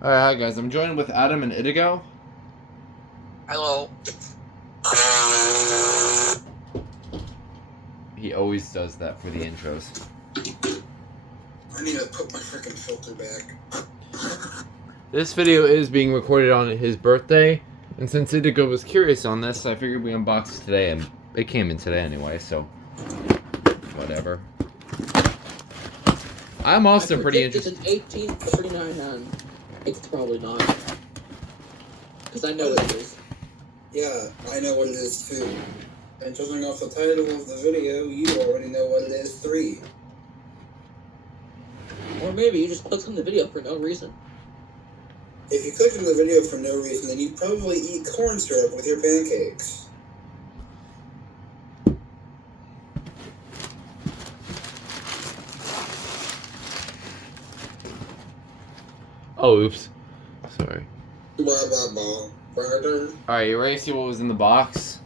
Alright, hi guys. I'm joined with Adam and Idigo. Hello. He always does that for the intros. I need to put my freaking filter back. This video is being recorded on his birthday, and since Idigo was curious on this, I figured we unbox it today, and it came in today anyway, so whatever. I'm also pretty interested. It's an 1839. It's probably not, because I know what it is. Yeah, I know what it is too. And judging off the title of the video, you already know what it is, 3. Or maybe you just clicked on the video for no reason. If you click on the video for no reason, then you probably eat corn syrup with your pancakes. Oh, oops. Sorry. Blah, blah, blah. Alright, you ready to see what was in the box?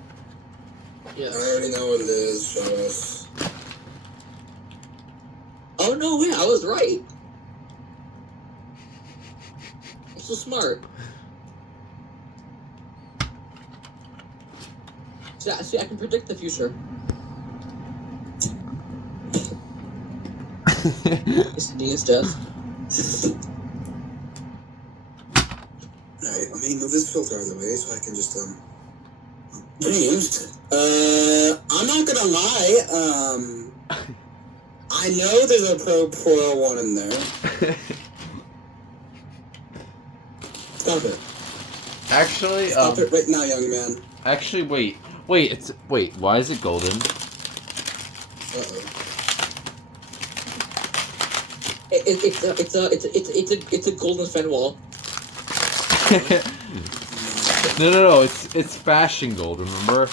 Yes. I already know what it is, show us. Oh no, wait, I was right. I'm so smart. See, I can predict the future. Yes, Dean's does. Alright, let me move this filter out of the way so I can just, James, I'm not gonna lie, I know there's a Probe 401 in there. Stop it. Actually, Stop it right now, young man. Actually, wait, why is it golden? Uh-oh. It's a golden Fenwal. No, it's fashion gold, remember?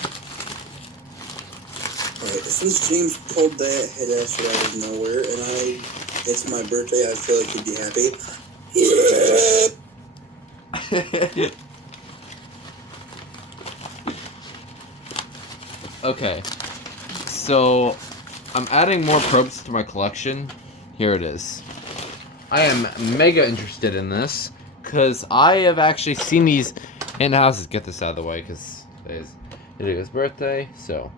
Alright, since James pulled that head ass out of nowhere, and it's my birthday, I feel like he'd be happy. Yeah. Okay, so I'm adding more probes to my collection. Here it is. I am mega interested in this because I have actually seen these in houses. Get this out of the way because today's Idigo's birthday. So,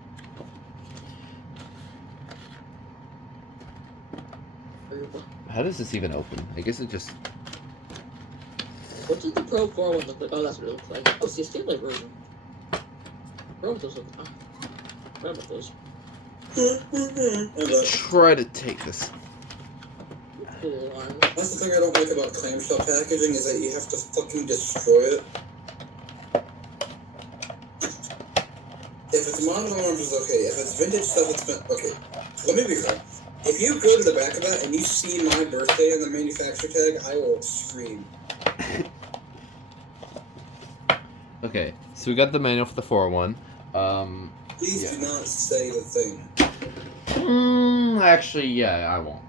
how does this even open? I guess it just. What does the Pro 401 look like? Oh, that's what it looks like. Oh, it's the Stanley version. What those look like? What about those? Try to take this. That's the thing I don't like about clamshell packaging is that you have to fucking destroy it. If it's modern arms, it's okay. If it's vintage stuff, it's okay. Let me be clear. If you go to the back of that and you see my birthday on the manufacturer tag, I will scream. Okay, so we got the manual for the 401. Please do not say the thing. Actually, yeah, I won't.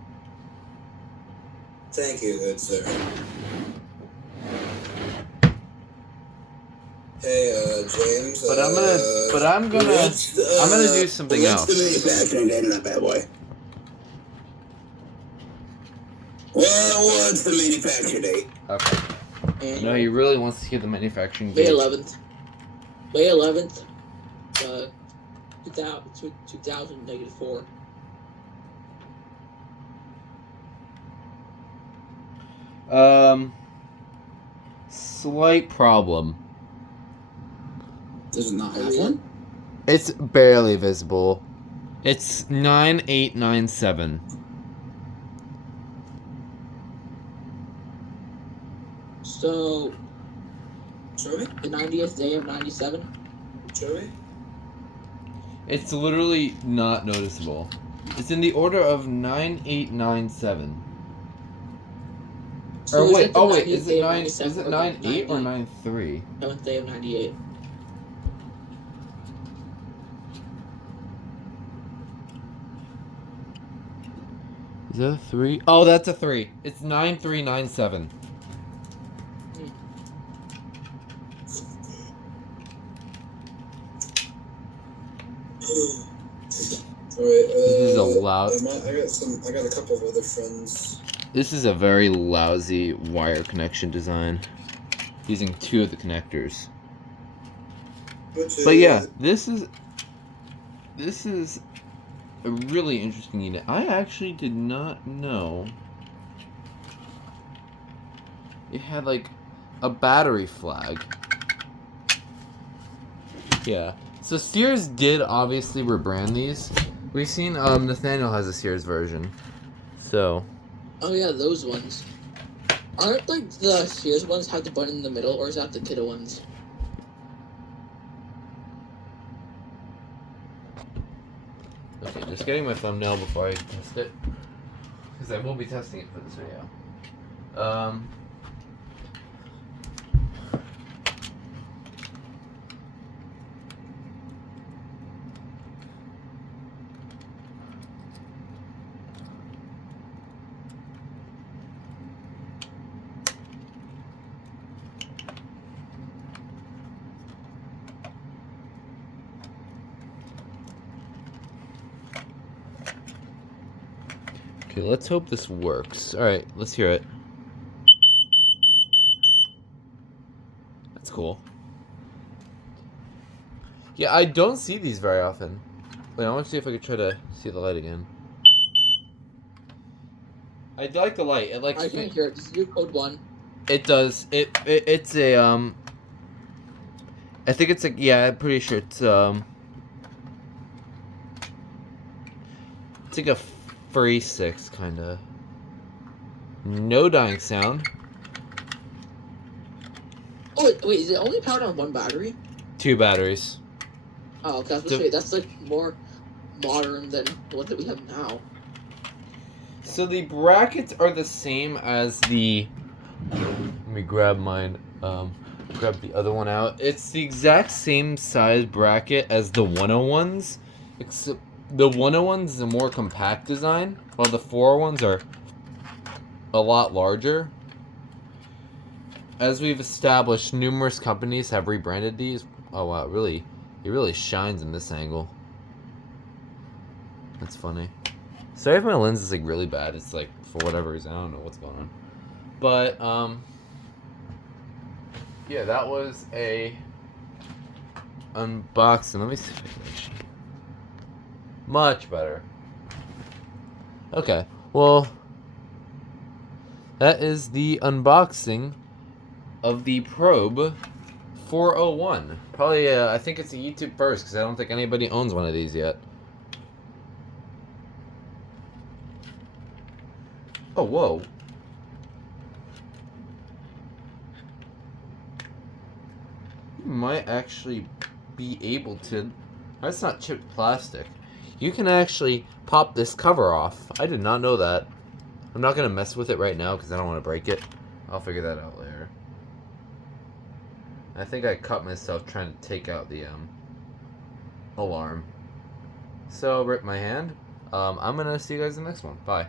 Thank you, good sir. Hey, James. But I'm gonna do something else. What's the manufacturing date on that bad boy? Well, what's the manufacturing date? Okay. No, he really wants to hear the manufacturing May date. 11th. May 11th. 2000-4. Slight problem. Does it not have one? It's barely visible. It's 9897. So, Show me. the 90th day of 97. Show me. It's literally not noticeable. It's in the order of 9897. So Or wait, is it 98 or 93? 7th day of 98. Is that a 3? Oh, that's a 3. It's 9397. Alright, This is a loud. I got a couple of other friends This is a very lousy wire connection design, using 2 of the connectors. But yeah, this is a really interesting unit. I actually did not know it had like a battery flag. Yeah. So Sears did obviously rebrand these. We've seen Nathaniel has a Sears version. So Oh yeah, those ones. Aren't like the Sears ones have the button in the middle, or is that the Kidde ones? okay, just getting my thumbnail before I test it, because I will be testing it for this video. Okay, let's hope this works. Alright, let's hear it. That's cool. Yeah, I don't see these very often. Wait, I want to see if I could try to see the light again. I like the light. It likes. I can't hear it. Just do code 1. It does. It's a I think it's yeah. I'm pretty sure it's like a 36 kind of. No dying sound. Oh wait, is it only powered on 1 battery? 2 batteries. Oh, okay, I was gonna say that's like more modern than the one that we have now. So the brackets are the same as the. Let me grab mine. Grab the other one out. It's the exact same size bracket as the 101s, except the 101s is a more compact design, while the 401s are a lot larger. As we've established, numerous companies have rebranded these. Oh wow, it really shines in this angle. That's funny. Sorry if my lens is like really bad. It's like for whatever reason, I don't know what's going on. But yeah, that was a unboxing. Let me see if I can actually. Much better. Okay, well, that is the unboxing of the Probe 401. Probably, I think it's a YouTube first, because I don't think anybody owns one of these yet. Oh, whoa. You might actually be able to. That's not chipped plastic. You can actually pop this cover off. I did not know that. I'm not going to mess with it right now because I don't want to break it. I'll figure that out later. I think I cut myself trying to take out the alarm. So, rip my hand. I'm going to see you guys in the next one. Bye.